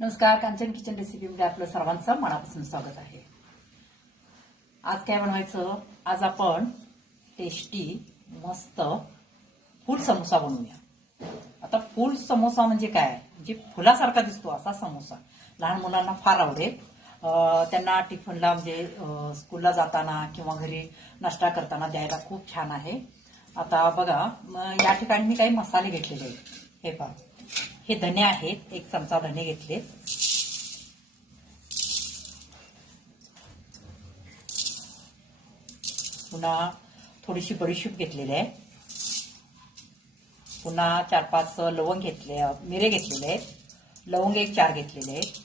नमस्कार, कांचन किचन रेसिपीमध्ये आपलं सर्वांचं मनापासून स्वागत आहे। आज काय बनवायचं? आज आपण टेस्टी मस्त फूल समोसा बनवूया। आता फूल समोसा म्हणजे काय? म्हणजे फुलासारखा दिसतो असा समोसा लहान मुलांना फार आवडेल। त्यांना टिफिनला म्हणजे स्कूलला जाताना किंवा घरी नाश्ता करताना द्यायला खूप छान आहे। आता बघा, या ठिकाणी मी काही मसाले घेतलेले आहेत। हे पहा, हे धने आहेत, 1 चमचा धने घेतले, पुन्हा थोडीशी बडीशेप घेतलेली आहे, पुन्हा 4-5 लवंग घेतले, मिरे घेतलेले आहेत, लवंग 1-4 घेतलेले आहेत,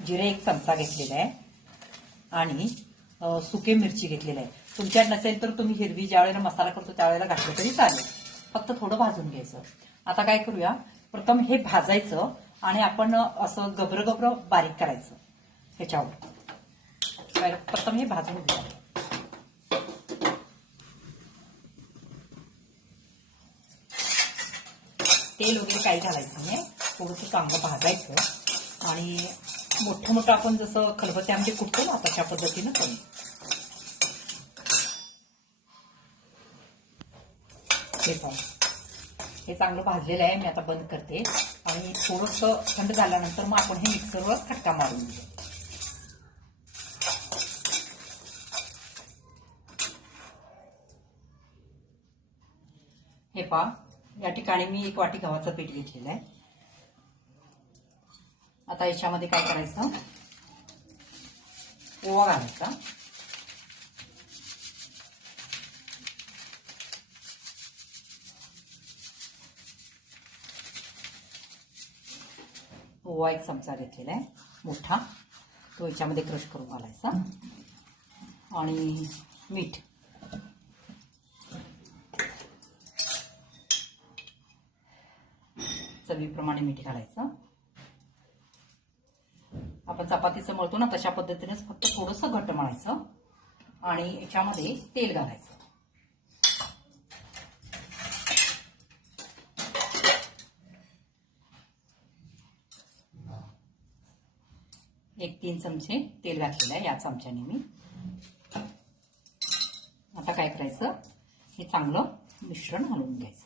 जिरे 1 चमचा घेतलेला आहे आणि सुके मिरची घेतलेले आहे। तुमच्यात नसेल तर तुम्ही हिरवी ज्यावेळेला मसाला करतो त्यावेळेला घातलं तरी चालेल, फक्त थोडं भाजून घ्यायचं। आता काय करूया, प्रथम हे भाजायचं आणि आपण असं गबरं बारीक करायचं। ह्याच्यावर प्रथम हे भाजून घेऊया। तेल वगैरे काही घालायचं नाही, थोडंसं चांगलं भाजायचं आणि मोठं आपण जसं खलबत्त्यामध्ये कुटतो ना तशा पद्धतीनं करू। हे चांगलं भाजलेलं आहे, मी आता बंद करते आणि थोडंसं थंड झाल्यानंतर मग आपण हे मिक्सरवर खटका मारून घेऊ। हे पहा, या ठिकाणी मी 1 वाटी गव्हाचं पीठ घेतलेलं आहे। आता याच्यामध्ये काय करायचं, ओवा घालायचा, ओवा 1 चमचा घेतलेला आहे मोठा, तो याच्यामध्ये क्रश करून घालायचा आणि मीठ, चवीप्रमाणे मीठ घालायचं। आपण चपातीचं मळतो ना तशा पद्धतीनेच फक्त थोडंसं घट्ट मळायचं आणि याच्यामध्ये तेल घालायचं। एक 3 चमचे तेल घातलेलं आहे या चमच्याने मी। आता काय करायचं, हे चांगलं मिश्रण हलवून घ्यायचं।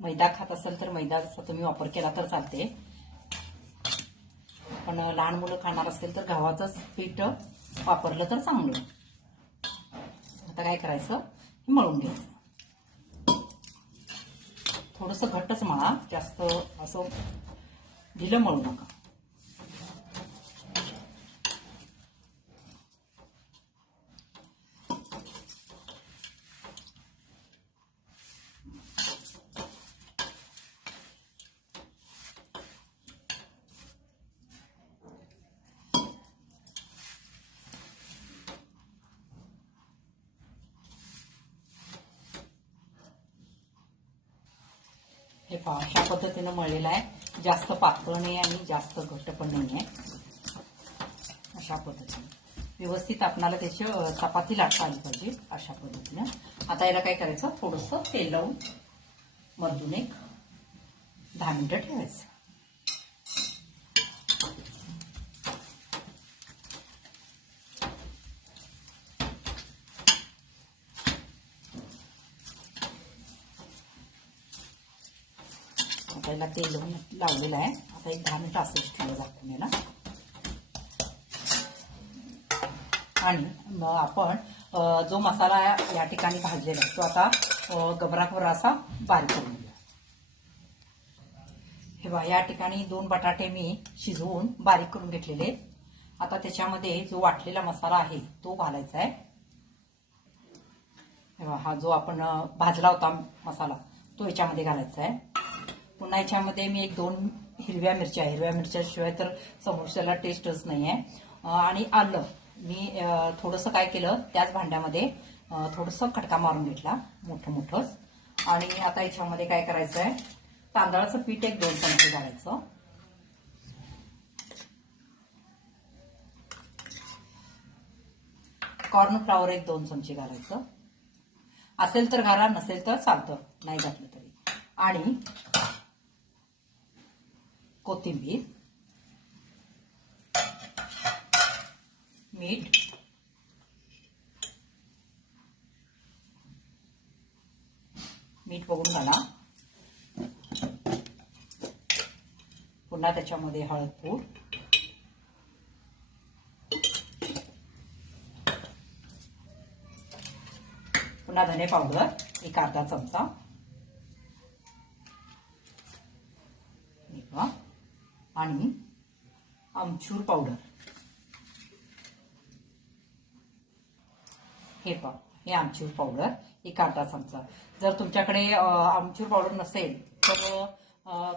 मैदा खात असेल तर मैद्याचा तुम्ही वापर केला तर चालते, पण लहान मुलं खाणार असेल तर गव्हाचंच पीठ वापरलं तर चांगलं। आता काय करायचं, हे मळून घ्यायचं, थोडंसं घट्टच मळा, जास्त असं ढिलं मळू नका। हे पहा, अशा पद्धतीनं मळलेलं आहे, जास्त पातळ नाही आणि जास्त घट्ट पण नाही आहे। अशा पद्धतीने व्यवस्थित आपल्याला त्याची चपाती लाटता आली पाहिजे, अशा पद्धतीनं। आता याला काय करायचं, थोडंसं तेल लावून मधून 10 मिनिटं ठेवायचं। आता याला तेल लावलेलं आहे, आता 10 मिनिटं असंच ठेवलं झाकून याला। आणि मग आपण जो मसाला या ठिकाणी भाजलेला आहे तो आता गबराखबर असा बारीक करून घेऊया। हे बघा, या ठिकाणी 2 बटाटे मी शिजवून बारीक करून घेतलेले। आता त्याच्यामध्ये जो वाटलेला मसाला आहे तो घालायचा आहे। हे बघा, हा जो आपण भाजला होता मसाला तो याच्यामध्ये घालायचा आहे। पुन्हा याच्यामध्ये मी 1-2 हिरव्या मिरच्या शिवाय तर समोसाला टेस्टच नाही आहे। आणि आलं मी थोडंसं काय केलं, त्याच भांड्यामध्ये थोडंसं खटका मारून घेतला मोठंच। आणि आता याच्यामध्ये काय करायचं आहे, तांदळाचं पीठ 1-2 चमचे घालायचं, कॉर्न फ्लॉवर 1-2 चमचे घालायचं असेल तर घाला, नसेल तर चालतं, नाही घातलं तरी. आणि कोथिंबीर, मीठ, मीठ बघून घाला. पुन्हा त्याच्यामध्ये हळद पूड, पुन्हा धने पावडर एक अर्धा चमचा, आणि आमचूर पावडर. हे आमचूर पावडर एक अर्धा चमचा. जर तुमच्याकडे आमचूर पावडर नसेल तर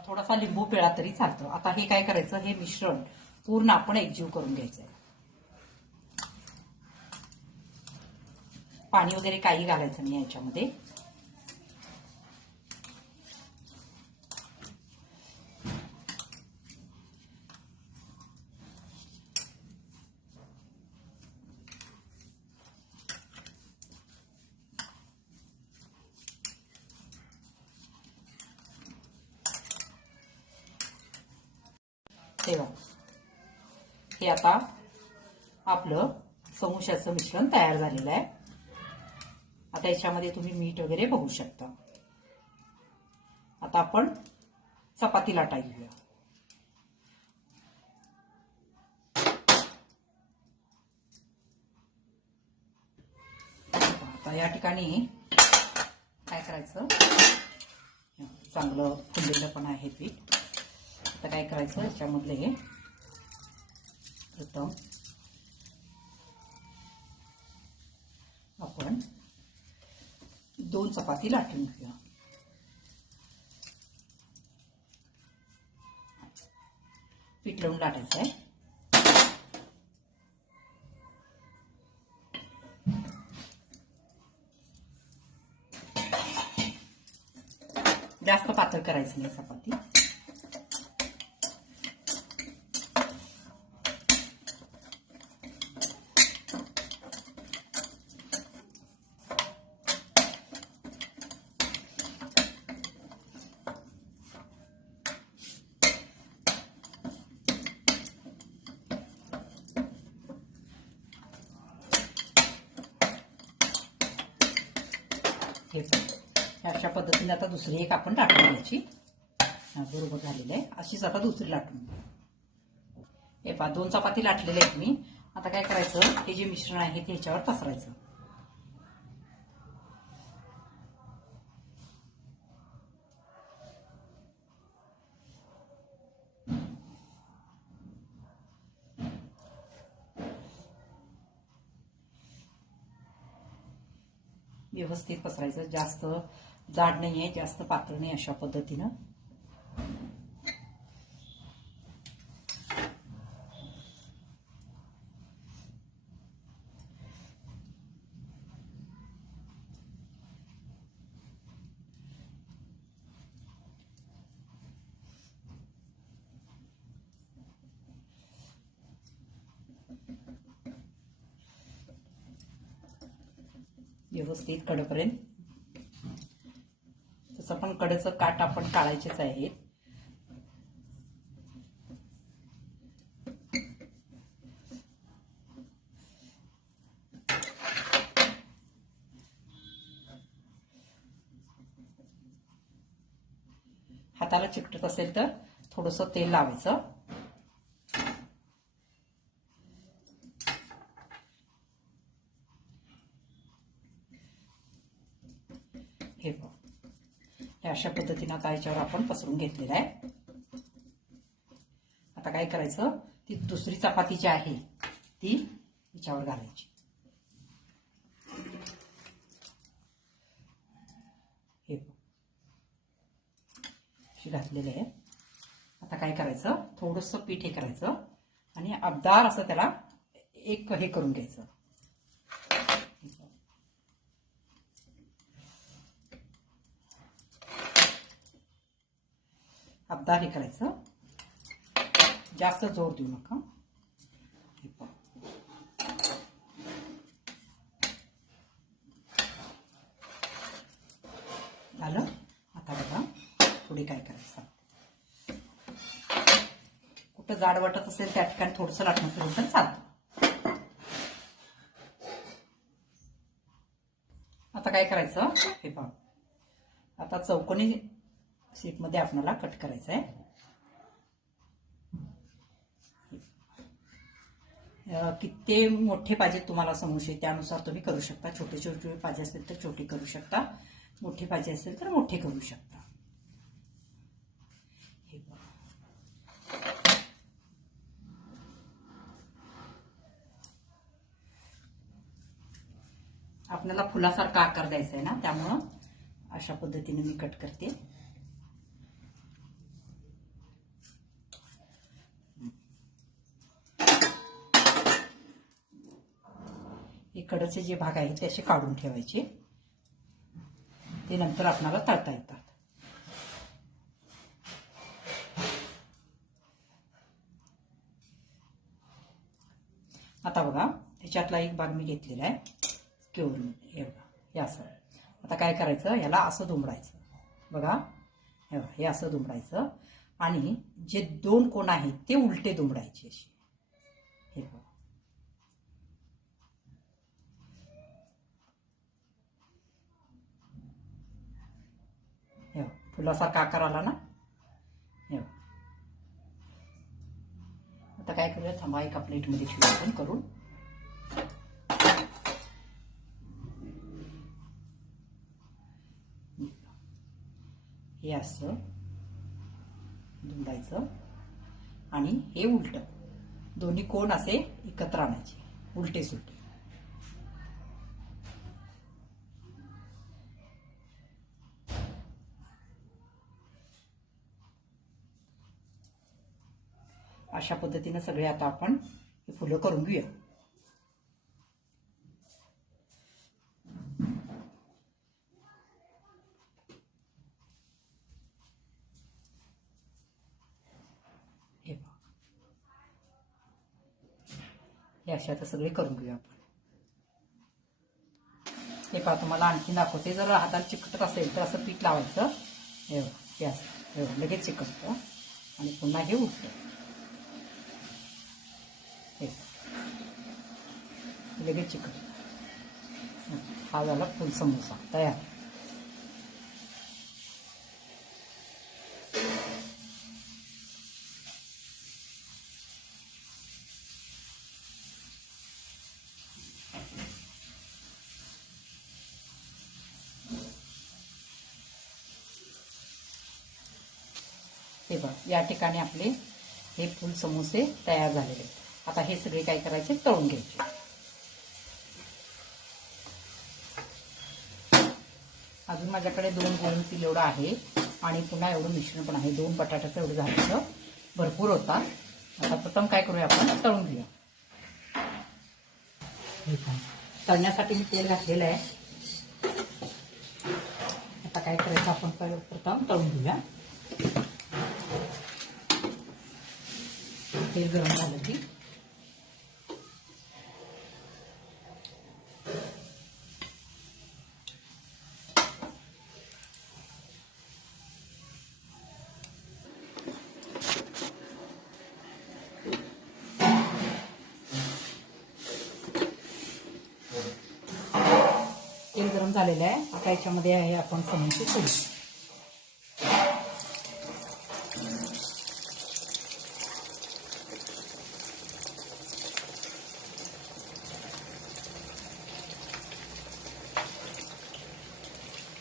थोडासा लिंबू पिळा तरी चालतं. आता हे काय करायचं, हे मिश्रण पूर्ण आपण एकजीव करून घ्यायचंय. पाणी वगैरे काही घालायचं नाही याच्यामध्ये. तेव्हा हे आता आपलं समोश्याचं मिश्रण तयार झालेलं आहे. आता याच्यामध्ये तुम्ही मीठ वगैरे बघू शकता. आता आपण चपाती लाटा घेऊया. आता या ठिकाणी काय करायचं, चांगलं फुललेलं पण आहे पीठ. आता काय करायचं, याच्यामधले प्रथम आपण 2 चपाती लाटून घेऊया. पीठ लावून लाटायचं आहे. जास्त पातळ करायचं नाही चपाती. अशा पद्धतीने आता दुसरी एक आपण लाटून घ्यायची. बरोबर झालेलं आहे. अशीच आता दुसरी लाटून. हे पहा 2 चपाती लाटलेल्या आहेत मी. आता काय करायचं, हे जे मिश्रण आहे ते ह्याच्यावर पसरायचं. व्यवस्थित पसरायचं. जास्त जाड नाहीये, जास्त पातळ नाही, अशा पद्धतीनं. व्यवस्थित कडेपर्यंत. तसं पण कडेचं काठ आपण काढायचेच आहे. हाताला चिकटत असेल तर थोडंसं तेल लावायचं. हे अशा पद्धतीने आता याच्यावर आपण पसरून घेतलेलं आहे. आता काय करायचं, ती दुसरी चपाती जी आहे ती याच्यावर घालायची. हे घातलेलं आहे. आता काय करायचं, थोडंसं पीठ हे करायचं आणि अबदार असं त्याला एक हे करून घ्यायचं. अबदार हे करायचं. जास्त जोर देऊ नका. झालं. आता बघा पुढे काय करायचं. कुठं जाड वाटत असेल त्या ठिकाणी थोडंसं लाटणं फिरवून पण चालतं. आता काय करायचं, हे पहा आता चौकोनी शेपमध्ये आपल्याला कट करायचं आहे. किती मोठे पाहिजे तुम्हाला समोसे त्यानुसार तुम्ही करू शकता. छोटे छोटे पाहिजे असेल तर छोटे करू शकता, मोठे पाहिजे असेल तर मोठे करू शकता. हे आपल्याला फुलासारखा आकार द्यायचा आहे ना, त्यामुळं अशा पद्धतीने मी कट करते. इकडचे जे भाग आहेत ते असे काढून ठेवायचे, ते नंतर आपल्याला तळता येतात. आता बघा त्याच्यातला एक भाग मी घेतलेला आहे केवळमध्ये, हे बघा हे असं. आता काय करायचं, याला असं दुमडायचं. बघा हे असं दुमडायचं आणि जे दोन कोण आहेत ते उलटे दुमडायचे असे. हे बघा फुलासारखा आकार आला ना. आता काय करूया, थांबा एका प्लेटमध्ये ठेवूया आपण करून. हे असं दुमडायचं आणि हे उलट, दोन्ही कोण असे एकत्र आणायचे, उलटे सुलटे. अशा पद्धतीने सगळे आता आपण हे फुलं करून घेऊया. हे अशा आता सगळे करून घेऊया आपण. हे पहा तुम्हाला आणखी दाखवते. जर हाताला चिकटत असेल तर असं पीठ लावायचं. हे असं लगेच चिकटतं आणि पुन्हा हे उठतं. लगेच चिकटतं. हा झाला फुल समोसा तयार. हे बघा या ठिकाणी आपले हे फुल समोसे तयार झालेले आहेत. आता हे सगळे काय करायचे, तळून घ्यायचे. अजून माझ्याकडे 2 गोळी तेल एवढं आहे आणि पुन्हा एवढं मिश्रण पण आहे. 2 बटाट्याचं एवढं झालेलं भरपूर होता. आता प्रथम काय करूया, आपण तळून घेऊया. तळण्यासाठी मी तेल घातलेलं आहे. आता काय करायचं, आपण प्रथम तळून घेऊया. तेल गरम झालं की तेल गरम झालेलं आहे. आता याच्यामध्ये आहे आपण समोसे सोडू.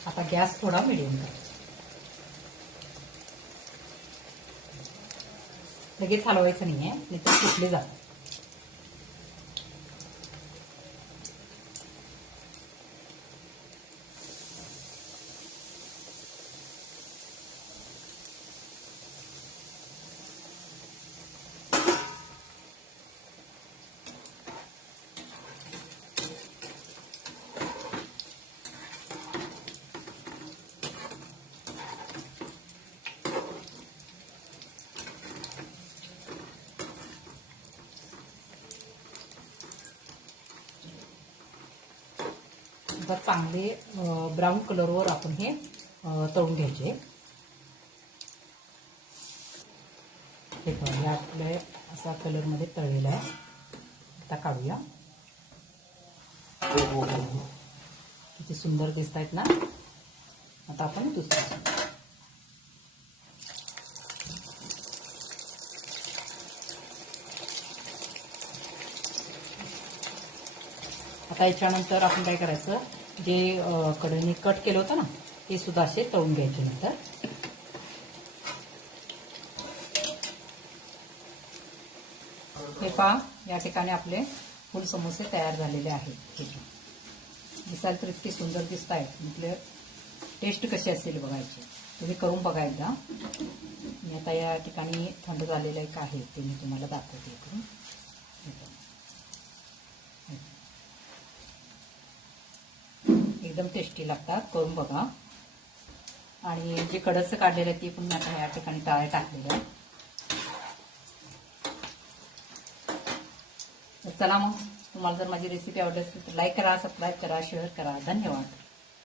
आता गॅस थोडा मिडियम करायचा. लगेच हलवायचं नाहीये, नाही तर सुटले जातात. चांगले ब्राऊन कलरवर आपण हे तळून घ्यायचे. हे बघा, हे आपले असा कलरमध्ये तळलेला आहे. आता काढूया. किती सुंदर दिसत आहेत ना. आता आपण दुसरं आता याच्यानंतर आपण काय करायचं, जे कढईने कट केलं होतं ना ते सुद्धा असे तळून घ्यायचे. नंतर हे पहा, या ठिकाणी आपले फुल समोसे तयार झालेले आहेत. दिसायला तर इतके सुंदर दिसत आहेत. म्हटलं टेस्ट कशी असेल बघायची. तुम्ही करून बघा एकदा. मी आता या ठिकाणी थंड झालेलं एक आहे ते मी तुम्हाला दाखवते करून. एकदम टेस्टी लागतात. करून बघा. आणि जे कडचं काढलेलं आहे ते पण मी आता या ठिकाणी तळायला टाकलेलं आहे. तर चला मग, तुम्हाला जर माझी रेसिपी आवडली असेल तर लाईक करा, सबस्क्राईब करा, शेअर करा. धन्यवाद.